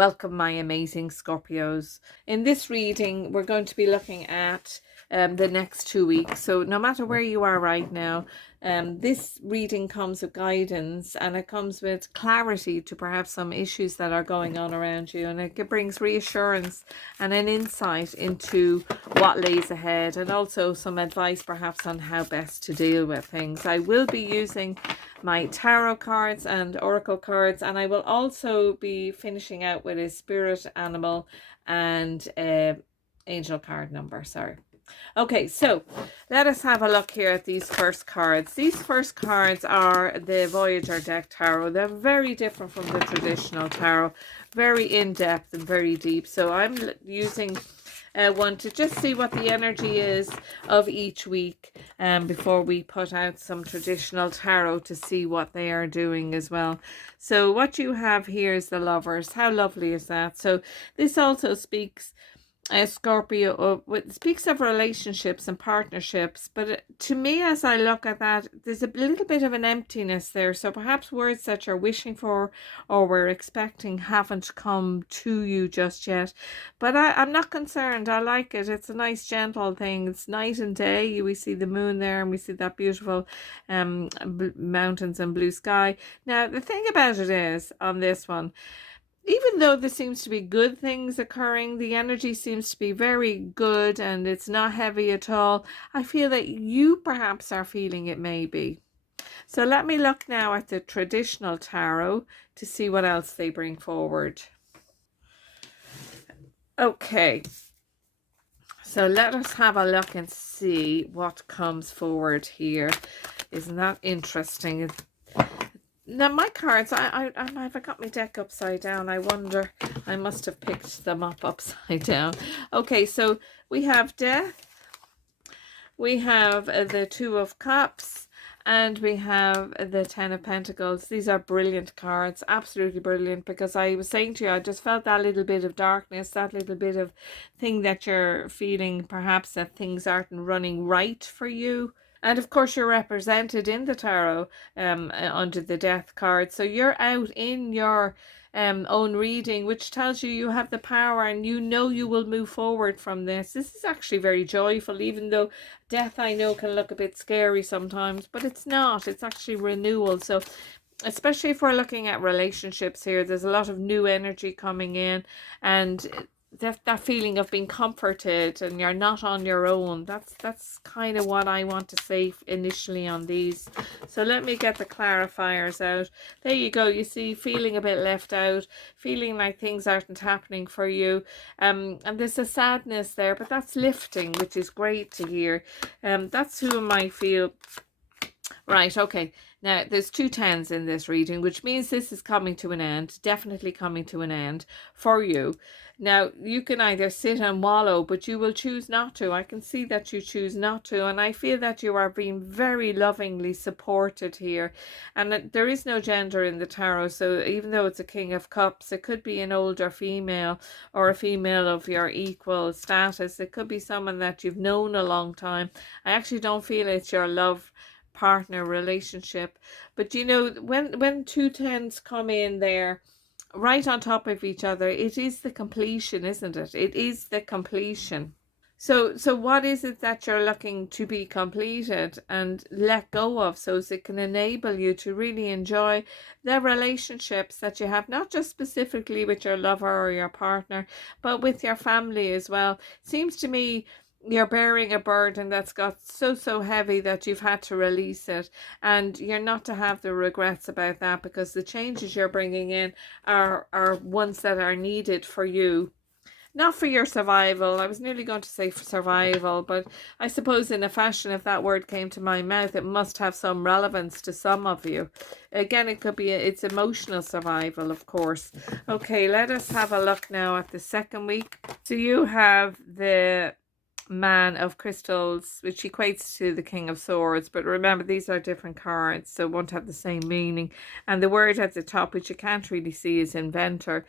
Welcome, my amazing Scorpios. In this reading, we're going to be looking at the next 2 weeks. So no matter where you are right now, this reading comes with guidance, and it comes with clarity to perhaps some issues that are going on around you, and it brings reassurance and an insight into what lays ahead, and also some advice perhaps on how best to deal with things. I will be using my tarot cards and oracle cards, and I will also be finishing out with a spirit animal and angel card number. Okay, so let us have a look here at these first cards. These first cards are the Voyager deck tarot. They're very different from the traditional tarot, very in-depth and very deep. So I'm using one to just see what the energy is of each week before we put out some traditional tarot to see what they are doing as well. So what you have here is the Lovers. How lovely is that? So this also speaks Scorpio, it speaks of relationships and partnerships, but to me, as I look at that, there's a little bit of an emptiness there. So perhaps words that you're wishing for or were expecting haven't come to you just yet. But I'm not concerned. I like it. It's a nice, gentle thing. It's night and day. We see the moon there, and we see that beautiful mountains and blue sky. Now, the thing about it is, on this one, even though there seems to be good things occurring, the energy seems to be very good and it's not heavy at all. I feel that you perhaps are feeling it maybe. So let me look now at the traditional tarot to see what else they bring forward. Okay. So let us have a look and see what comes forward here. Isn't that interesting? Now my cards, I've got my deck upside down. I wonder, I must have picked them up upside down. Okay, so we have Death, we have the Two of Cups, and we have the Ten of Pentacles. These are brilliant cards, absolutely brilliant, because I was saying to you, I just felt that little bit of darkness, that little bit of thing that you're feeling, perhaps that things aren't running right for you. And of course, you're represented in the tarot under the Death card. So you're out in your own reading, which tells you have the power and you know you will move forward from this. This is actually very joyful, even though death, I know, can look a bit scary sometimes, but it's not. It's actually renewal. So especially if we're looking at relationships here, there's a lot of new energy coming in, and that feeling of being comforted and you're not on your own. That's kind of what I want to say initially on these. So let me get the clarifiers out. There you go. You see, feeling a bit left out, feeling like things aren't happening for you, and there's a sadness there, but that's lifting, which is great to hear. That's who I might feel. Right, okay. Now, there's 2 tens in this reading, which means this is coming to an end, definitely coming to an end for you. Now, you can either sit and wallow, but you will choose not to. I can see that you choose not to, and I feel that you are being very lovingly supported here. And there is no gender in the tarot, so even though it's a King of Cups, it could be an older female or a female of your equal status. It could be someone that you've known a long time. I actually don't feel it's your love partner relationship, but you know, when 2 tens come in there right on top of each other, it is the completion, isn't it? It is the completion. So what is it that you're looking to be completed and let go of, so as it can enable you to really enjoy the relationships that you have, not just specifically with your lover or your partner, but with your family as well. Seems to me you're bearing a burden that's got so heavy that you've had to release it, and you're not to have the regrets about that, because the changes you're bringing in are ones that are needed for you, not for your survival. I was nearly going to say for survival, but I suppose in a fashion, if that word came to my mouth, it must have some relevance to some of you. Again, it could be it's emotional survival, of course. Okay, let us have a look now at the second week. So you have the Man of Crystals, which equates to the King of Swords, but remember, these are different cards, so won't have the same meaning. And the word at the top, which you can't really see, is inventor.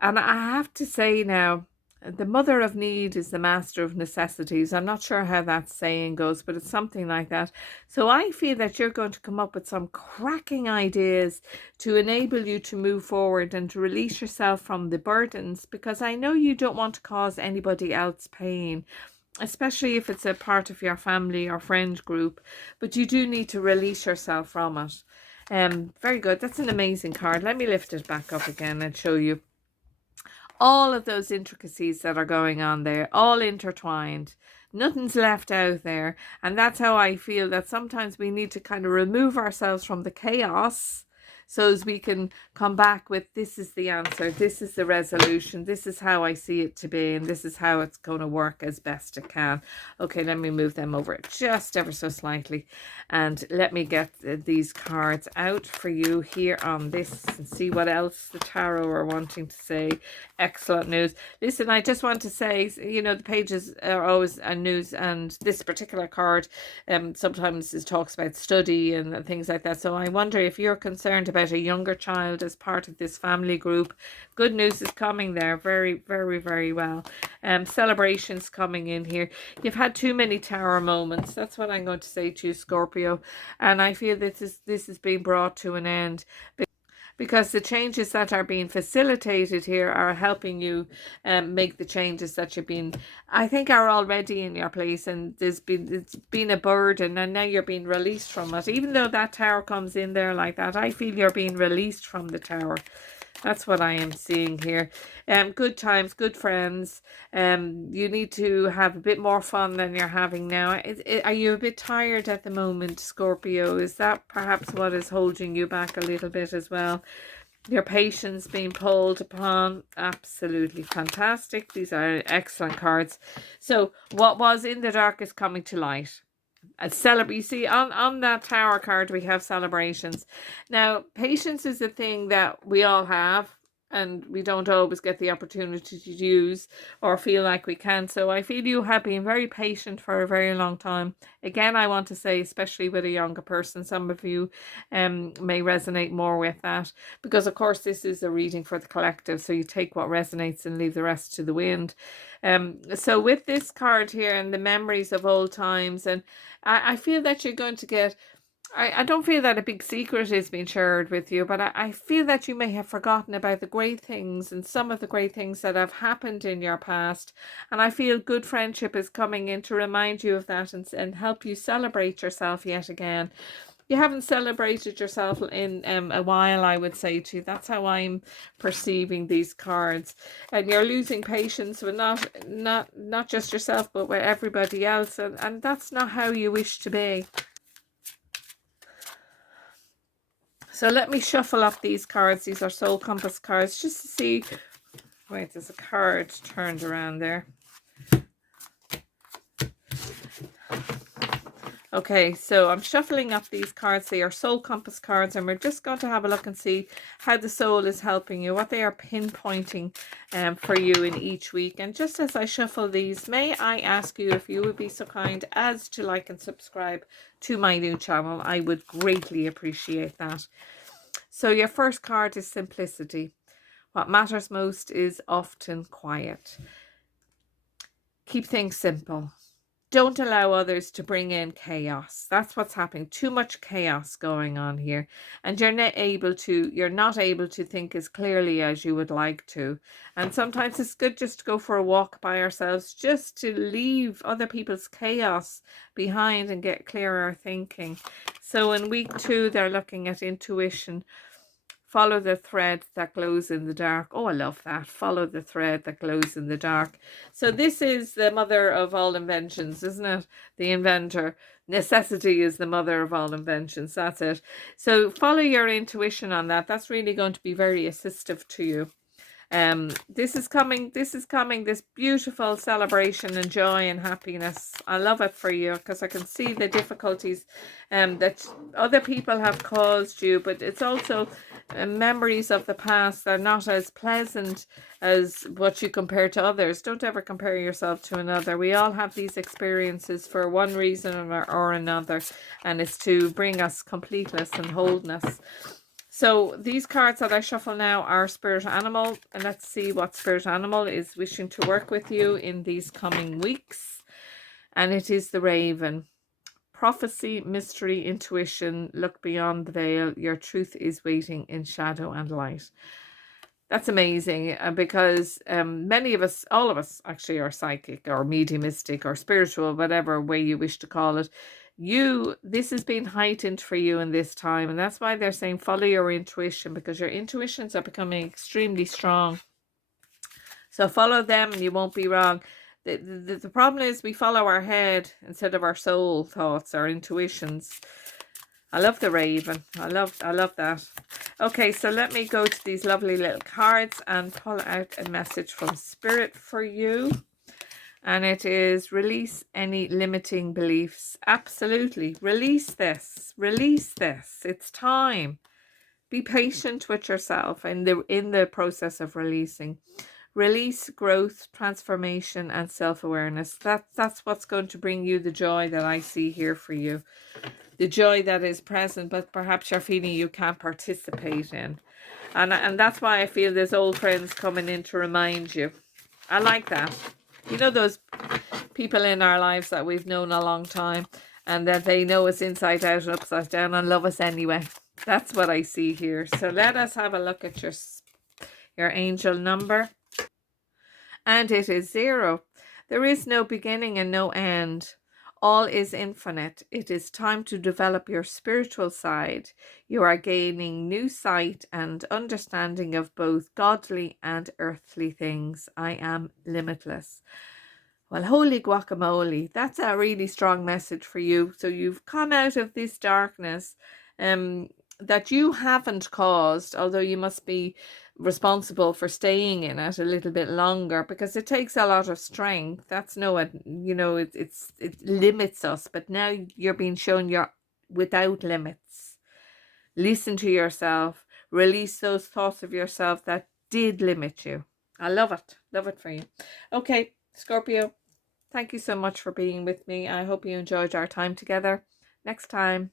And I have to say now, The mother of need is the master of necessities. I'm not sure how that saying goes, but it's something like that. So I feel that you're going to come up with some cracking ideas to enable you to move forward and to release yourself from the burdens, because I know you don't want to cause anybody else pain, especially if it's a part of your family or friend group, but you do need to release yourself from it. Very good. That's an amazing card. Let me lift it back up again and show you all of those intricacies that are going on there, all intertwined. Nothing's left out there. And that's how I feel that sometimes we need to kind of remove ourselves from the chaos so as we can come back with, this is the answer, this is the resolution, this is how I see it to be, and this is how it's going to work as best it can. Okay, let me move them over just ever so slightly, and let me get these cards out for you here on this and see what else the tarot are wanting to say. Excellent news. Listen, I just want to say, you know, the pages are always a news, and this particular card sometimes it talks about study and things like that. So I wonder if you're concerned about a younger child as part of this family group. Good news is coming there. Very, very, very well. Celebrations coming in here. You've had too many tower moments. That's what I'm going to say to you, Scorpio. And I feel this is being brought to an end, because the changes that are being facilitated here are helping you make the changes that you've been, I think, are already in your place, and it's been a burden, and now you're being released from it. Even though that tower comes in there like that, I feel you're being released from the tower. That's what I am seeing here. Good times, good friends. You need to have a bit more fun than you're having now. Are you a bit tired at the moment, Scorpio? Is that perhaps what is holding you back a little bit as well? Your patience being pulled upon. Absolutely fantastic. These are excellent cards. So what was in the dark is coming to light. You see, on that tower card we have celebrations. Now, patience is a thing that we all have, and we don't always get the opportunity to use or feel like we can. So I feel you have been very patient for a very long time. Again, I want to say, especially with a younger person, some of you may resonate more with that, because of course this is a reading for the collective, so you take what resonates and leave the rest to the wind. So with this card here and the memories of old times, and I feel that you're going to get, I don't feel that a big secret is being shared with you, but I feel that you may have forgotten about the great things and some of the great things that have happened in your past. And I feel good friendship is coming in to remind you of that and help you celebrate yourself yet again. You haven't celebrated yourself in a while, I would say to you. That's how I'm perceiving these cards. And you're losing patience with not just yourself, but with everybody else. And that's not how you wish to be. So let me shuffle up these cards. These are soul compass cards, just to see. Wait, there's a card turned around there. Okay, so I'm shuffling up these cards. They are soul compass cards, and we're just going to have a look and see how the soul is helping you, what they are pinpointing for you in each week. And just as I shuffle these, may I ask you if you would be so kind as to like and subscribe to my new channel? I would greatly appreciate that. So your first card is simplicity. What matters most is often quiet. Keep things simple. Don't allow others to bring in chaos. That's what's happening. Too much chaos going on here. And you're not able to think as clearly as you would like to. And sometimes it's good just to go for a walk by ourselves, just to leave other people's chaos behind and get clearer thinking. So in week 2, they're looking at intuition. Follow the thread that glows in the dark. Oh, I love that. Follow the thread that glows in the dark. So this is the mother of all inventions, isn't it? The inventor. Necessity is the mother of all inventions. That's it. So follow your intuition on that. That's really going to be very assistive to you. This is coming, this beautiful celebration and joy and happiness. I love it for you, because I can see the difficulties that other people have caused you, but it's also memories of the past. They're not as pleasant as what you compare to others. Don't ever compare yourself to another. We all have these experiences for one reason or another, and it's to bring us completeness and wholeness. So these cards that I shuffle now are Spirit Animal, and let's see what Spirit Animal is wishing to work with you in these coming weeks. And it is the Raven. Prophecy, mystery, intuition, look beyond the veil. Your truth is waiting in shadow and light. That's amazing, because many of us, all of us actually, are psychic or mediumistic or spiritual, whatever way you wish to call it. This has been heightened for you in this time, and that's why they're saying follow your intuition, because your intuitions are becoming extremely strong. So follow them and you won't be wrong. The problem is we follow our head instead of our soul thoughts, our intuitions. I love the Raven. I love that. Okay, so let me go to these lovely little cards and pull out a message from Spirit for you. And it is release any limiting beliefs. Absolutely. Release this. Release this. It's time. Be patient with yourself in the process of releasing. Release growth, transformation, and self-awareness. That's what's going to bring you the joy that I see here for you. The joy that is present, but perhaps you're feeling you can't participate in. And that's why I feel there's old friends coming in to remind you. I like that. You know, those people in our lives that we've known a long time, and that they know us inside out and upside down and love us anyway. That's what I see here. So let us have a look at your angel number. And it is 0. There is no beginning and no end. All is infinite. It is time to develop your spiritual side. You are gaining new sight and understanding of both godly and earthly things. I am limitless. Well, holy guacamole, that's a really strong message for you. So you've come out of this darkness that you haven't caused, although you must be responsible for staying in it a little bit longer, because it takes a lot of strength. That's it limits us, but now you're being shown you're without limits. Listen to yourself. Release those thoughts of yourself that did limit you. I love it for you. Okay, Scorpio, thank you so much for being with me. I hope you enjoyed our time together. Next time,